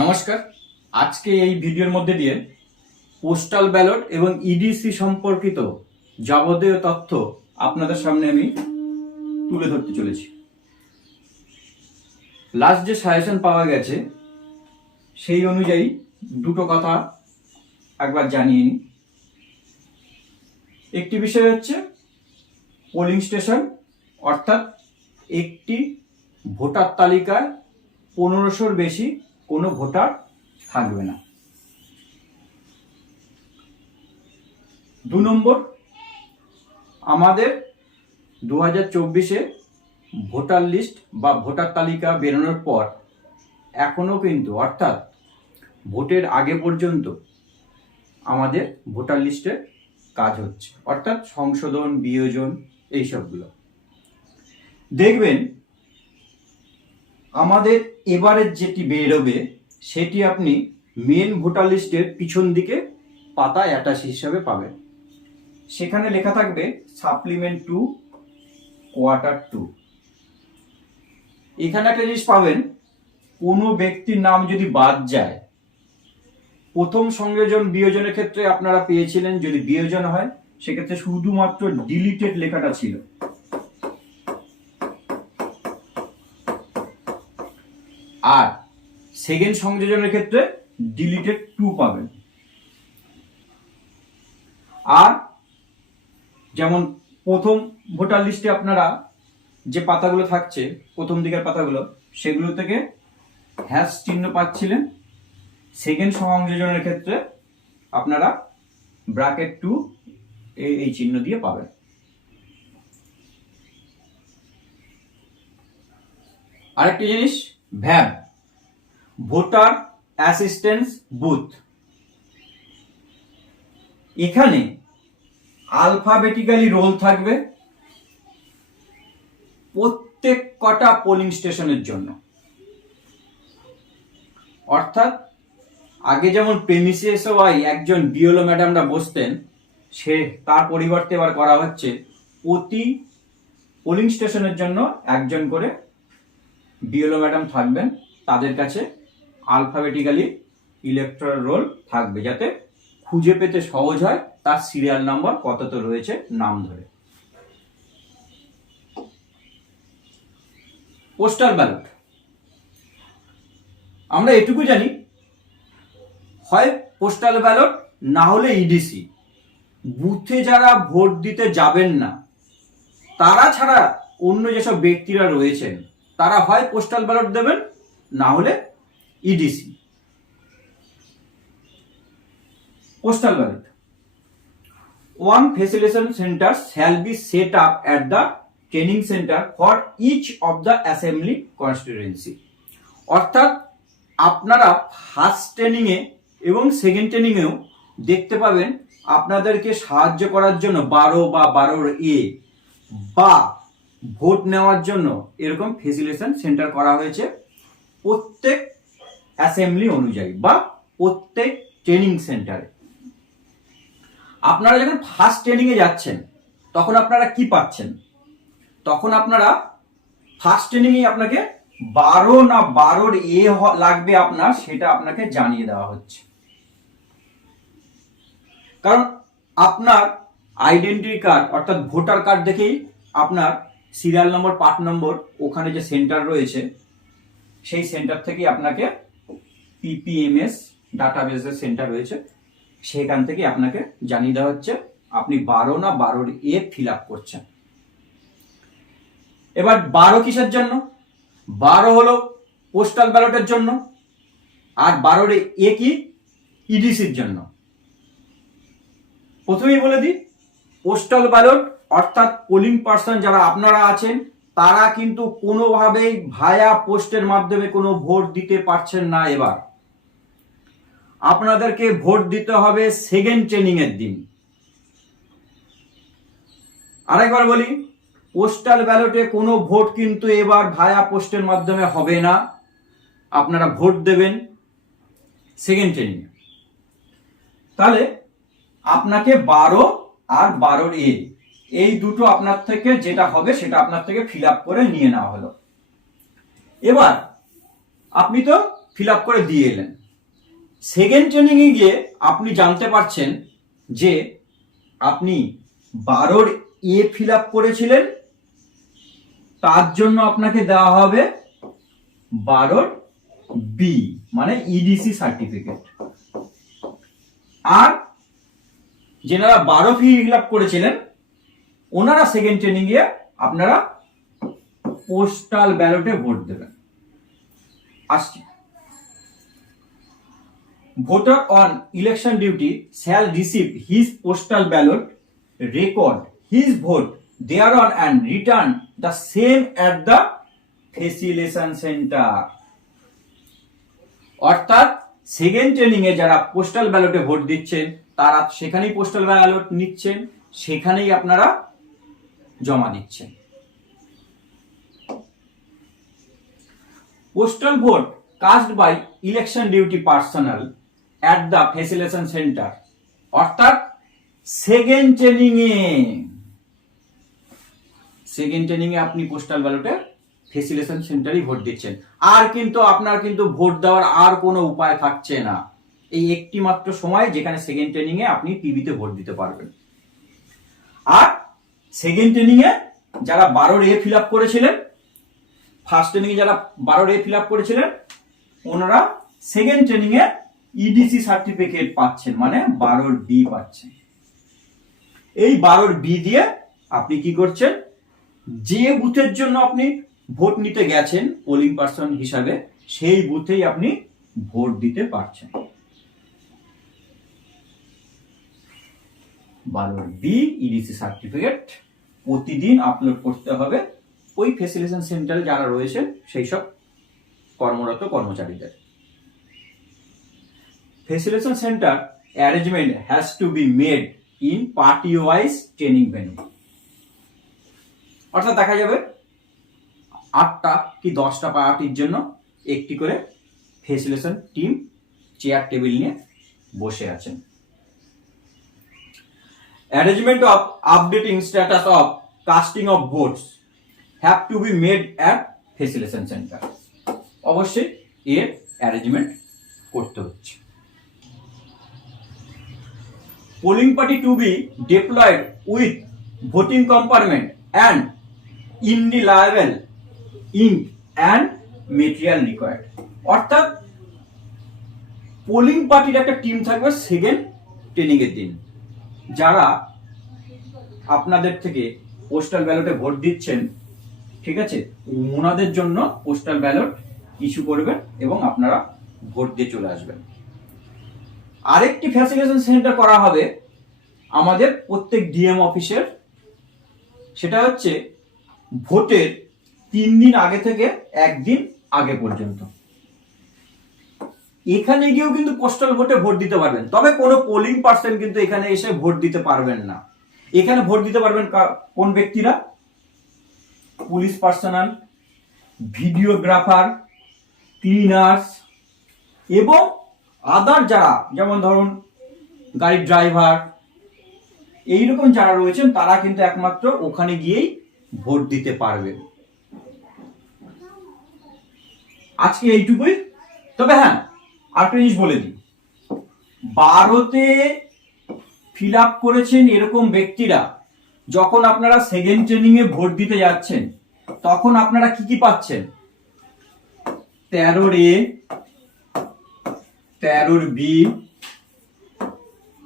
নমস্কার। আজকে এই ভিডিওর মধ্যে দিয়ে পোস্টাল ব্যালট এবং ইডিসি সম্পর্কিত যাবতীয় তথ্য আপনাদের সামনে আমি তুলে ধরতে চলেছি। লাস্ট যে সাজেশন পাওয়া গেছে সেই অনুযায়ী দুটো কথা একবার জানিয়ে নিই। একটি বিষয় হচ্ছে পোলিং স্টেশন, অর্থাৎ একটি ভোটার তালিকায় 1500-র বেশি কোনো ভোটার থাকবে না। 2 নম্বর, আমাদের 2024-এ ভোটার লিস্ট বা ভোটার তালিকা বেরোনোর পর এখনো কিন্তু, অর্থাৎ ভোটের আগে পর্যন্ত আমাদের ভোটার লিস্টের কাজ হচ্ছে, অর্থাৎ সংশোধন, বিয়োজন, এইসবগুলো দেখবেন। আমাদের এবারের যেটি বেরোবে সেটি আপনি মেন ভোটার লিস্টের পিছন দিকে পাতা অ্যাটাচ হিসাবে পাবেন। সেখানে লেখা থাকবে সাপ্লিমেন্ট 2 কোয়ার্টার 2। এখানে একটা জিনিস পাবেন, কোনো ব্যক্তির নাম যদি বাদ যায়, প্রথম সংযোজন বিয়োজনের ক্ষেত্রে আপনারা পেয়েছিলেন, যদি বিয়োজন হয় সেক্ষেত্রে শুধুমাত্র ডিলিটেড লেখাটা ছিল, আর সেকেন্ড সংযোজনের ক্ষেত্রে ডিলিটেড 2 পাবেন। আর যেমন প্রথম ভোটার লিস্টে আপনারা যে পাতাগুলো থাকছে, প্রথম দিকের পাতাগুলো, সেগুলো থেকে হ্যাশ চিহ্ন পাচ্ছিলেন। সেকেন্ড সংযোজনের ক্ষেত্রে আপনারা ব্র্যাকেট 2 এই চিহ্ন দিয়ে পাবেন। আরেকটি জিনিস, ভ্যাব, ভোটার অ্যাসিস্ট্যান্স বুথ, এখানে আলফাবেটিক্যালি রোল থাকবে প্রত্যেক কটা পোলিং স্টেশনের জন্য। অর্থাৎ আগে যেমন প্রেমিসিস ওয়াই একজন বিএলও ম্যাডামরা বসতেন, সে তার পরিবর্তে এবার করা হচ্ছে প্রতি পোলিং স্টেশনের জন্য একজন করে বিএলও ম্যাডাম থাকবেন, তাদের কাছে আলফাবেটিক্যালি ইলেকট্রাল রোল থাকবে, যাতে খুঁজে পেতে সহজ হয় তার সিরিয়াল নাম্বার কততে রয়েছে নাম ধরে। পোস্টাল ব্যালট, আমরা এটুকু জানি, হয় পোস্টাল ব্যালট না হলে ইডিসি। বুথে যারা ভোট দিতে যাবেন না, তারা ছাড়া অন্য যেসব ব্যক্তিরা রয়েছেন, তারা হয় পোস্টাল ব্যালট দেবেন না হলে EDC. Postal ballot. One facilitation center shall be set up at the training center for each of the assembly constituency. অর্থাৎ আপনারা ফার্স্ট ট্রেনিং এ এবং সেকেন্ড ট্রেনিং এও দেখতে পাবেন আপনাদেরকে সাহায্য করার জন্য 12 বা 12 এ বা ভোট নেওয়ার জন্য এরকম ফেসিলিটেশন সেন্টার করা হয়েছে প্রত্যেক অ্যাসেম্বলি অনুযায়ী বা প্রত্যেক ট্রেনিং সেন্টারে। আপনারা যখন ফার্স্ট ট্রেনিং এ যাচ্ছেন তখন আপনারা কি পাচ্ছেন? তখন আপনারা ফার্স্ট ট্রেনিং এ আপনাকে 12 না 12 এ লাগবে আপনার, সেটা আপনাকে জানিয়ে দেওয়া হচ্ছে। কারণ আপনার আইডেন্টিটি কার্ড অর্থাৎ ভোটার কার্ড দেখেই আপনার সিরিয়াল নম্বর, পার্ট নম্বর, ওখানে যে সেন্টার রয়েছে সেই সেন্টার থেকেই আপনাকে পিপিএমএস ডাটাবেসের সেন্টার রয়েছে, সেখান থেকে আপনাকে জানিয়ে দেওয়া হচ্ছে আপনি 12 না 12 এ ফিল আপ করছেন। এবার 12 কিসের জন্য? 12 হলো পোস্টাল ব্যালটের জন্য, আর 12 এ কি? ইডিসির জন্য। প্রথমেই বলে দিই, পোস্টাল ব্যালট অর্থাৎ পোলিং পার্সন যারা আপনারা আছেন, তারা কিন্তু কোনোভাবেই ভায়া পোস্টের মাধ্যমে কোনো ভোট দিতে পারছেন না। এবার আপনাদেরকে ভোট দিতে হবে সেকেন্ড ট্রেনিং এর দিন। আরেকবার বলি, পোস্টাল ব্যালটে কোনো ভোট কিন্তু এবার ভায়া পোস্টের মাধ্যমে হবে না, আপনারা ভোট দেবেন সেকেন্ড ট্রেনিং এ। তাহলে আপনাকে 12 আর 12 এ এই দুটো আপনার থেকে যেটা হবে সেটা আপনার থেকে ফিল আপ করে নিয়ে নেওয়া হলো। এবার আপনি তো ফিল আপ করে দিয়ে এলেন। সেকেন্ড ট্রেনিং এ গিয়ে আপনি জানতে পারছেন যে আপনি 12 এ ফিল আপ করেছিলেন, তার জন্য আপনাকে দেওয়া হবে 12 বি মানে ইডিসি সার্টিফিকেট। আর যারা 12 ফিল আপ করেছিলেন ওনারা সেকেন্ড ট্রেনিং এ আপনারা পোস্টাল ব্যালটে ভোট দেবেন। আসছি, voter on election duty shall receive his postal ballot, record his vote thereon and return the same at the facilitation center. অর্থাৎ সেকেন্ড ট্রেনিং এ যারা postal ব্যালটে vote দিচ্ছেন তারা সেখানেই পোস্টাল ব্যালট নিচ্ছেন, সেখানেই আপনারা জমা দিচ্ছেন। Postal vote cast by election duty personnel at the facilitation center, অর্থাৎ সেকেন্ড ট্রেনিং এ আপনি পোস্টাল ব্যালটে ফ্যাসিলিটেশন সেন্টারই ভোট দিচ্ছেন। আর কিন্তু আপনার কিন্তু ভোট দেওয়ার আর কোনো উপায় থাকছে না, এই একটি মাত্র সময় যেখানে সেকেন্ড ট্রেনিং এ আপনি টিভিতে ভোট দিতে পারবেন। আর সেকেন্ড ট্রেনিং এ যারা 12 এ ফিল আপ করেছিলেন, ফার্স্ট ট্রেনিং এ যারা 12 এ ফিল আপ করেছিলেন ওনারা সেকেন্ড ট্রেনিং এ ইডিসি সার্টিফিকেট পাচ্ছেন, মানে 12 বি পাচ্ছেন। এই 12 বি দিয়ে আপনি কি করছেন, যে বুথের জন্য আপনি ভোট নিতে গেছেন পোলিং পার্সন হিসাবে সেই বুথেই আপনি ভোট দিতে পারছেন। 12 বি ইডিসি সার্টিফিকেট প্রতিদিন আপলোড করতে হবে ওই ফ্যাসিলিটেশন সেন্টারে যারা রয়েছেন সেই সব কর্মরত কর্মচারীদের। Facilitation centre arrangement has to be made in party wise training venue. অর্থাৎ দেখা যাবে 8টা কি 10টা পার্টির জন্য একটি করে ফ্যাসিলিটেশন টিম চেয়ার টেবিল নিয়ে বসে আছেন। Arrangement of updating status of casting of votes have to be made at facilitation centre. অবশ্যই এর অ্যারেঞ্জমেন্ট করতে হচ্ছে। Polling party to be deployed with voting compartment and indelible ink and material required. অর্থাৎ পোলিং পার্টির একটা টিম থাকবে second training এর দিন, যারা আপনাদের থেকে পোস্টাল ব্যালটে ভোট দিচ্ছেন, ঠিক আছে, ওনাদের জন্য পোস্টাল ব্যালট ইস্যু করবেন এবং আপনারা ভোট দিয়ে চলে আসবেন। আরেকটি ফ্যাসিলিটেশন সেন্টার করা হবে আমাদের প্রত্যেক ডিএম অফিসের, সেটা হচ্ছে ভোটের 3 দিন আগে থেকে 1 দিন আগে পর্যন্ত। এখানে গিয়েও কিন্তু পোস্টাল ভোটে ভোট দিতে পারবেন, তবে কোনো পোলিং পার্সন কিন্তু এখানে এসে ভোট দিতে পারবেন না। এখানে ভোট দিতে পারবেন কোন ব্যক্তিরা, পুলিশ পার্সোনাল, ভিডিওগ্রাফার, ক্লিনার্স এবং আদার যারা, যেমন ধরুন গাড়ির ড্রাইভার, এইরকম যারা রয়েছেন তারা কিন্তু একমাত্র ওখানে গিয়েই ভোট দিতে পারবেন। আজকে এইটুকুই। তবে হ্যাঁ, আরেকটা জিনিস বলে দিই, 12তে ফিল আপ করেছেন এরকম ব্যক্তিরা যখন আপনারা সেকেন্ড ট্রেনিং এ ভোট দিতে যাচ্ছেন তখন আপনারা কি কি পাচ্ছেন, 13 এ, 13 বি,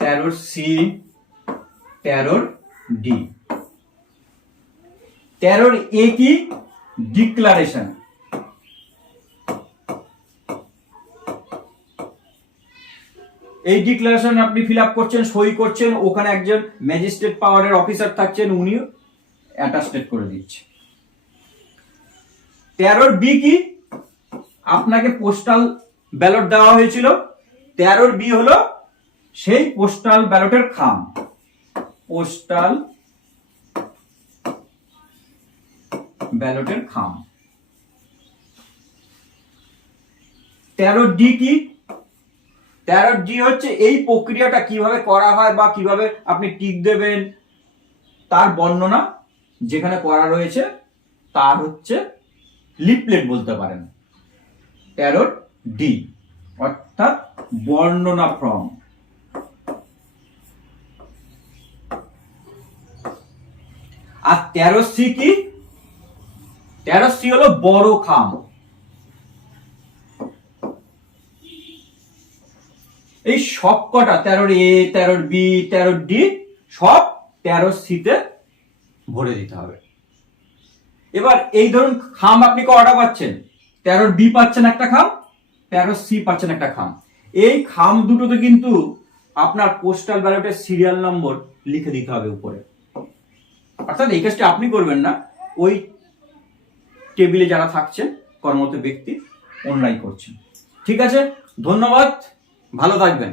13 সি, 13 ডি। 13 এ কি, ডিক্লারেশন। এই ডিক্লারেশন আপনি ফিল আপ করছেন, সই করছেন, ওখানে একজন ম্যাজিস্ট্রেট পাওয়ারের অফিসার থাকছেন, উনি অ্যাটাস্টেড করে দিচ্ছেন। 13 বি কি, আপনাকে পোস্টাল ব্যালট দেওয়া হয়েছিল, 13 বি হলো সেই পোস্টাল ব্যালটের খাম, পোস্টাল ব্যালটের খাম। 13 ডি কি, 13 ডি হচ্ছে এই প্রক্রিয়াটা কিভাবে করা হয় বা কিভাবে আপনি টিক দেবেন তার বর্ণনা যেখানে করা রয়েছে, তার হচ্ছে লিফলেট বলতে পারেন 13 ডি, অর্থাৎ বর্ণনা ফ্রম। আর 13C কি? 13C হলো বড় খাম। এই সবকটা 13A, 13B, 13D সব 13C তে ভরে দিতে হবে। এবার এই ধরুন খাম আপনি কয়টা পাচ্ছেন? 13B পাচ্ছেন একটা খাম, 13C পাচ্ছেন একটা খাম। এই খাম দুটোতে কিন্তু আপনার পোস্টাল ব্যালটের সিরিয়াল নম্বর লিখে দিতে হবে উপরে। অর্থাৎ এই কাজটা আপনি করবেন না, ওই টেবিলে যারা থাকছেন কর্মরত ব্যক্তি অনলাইন করছেন। ঠিক আছে, ধন্যবাদ, ভালো থাকবেন।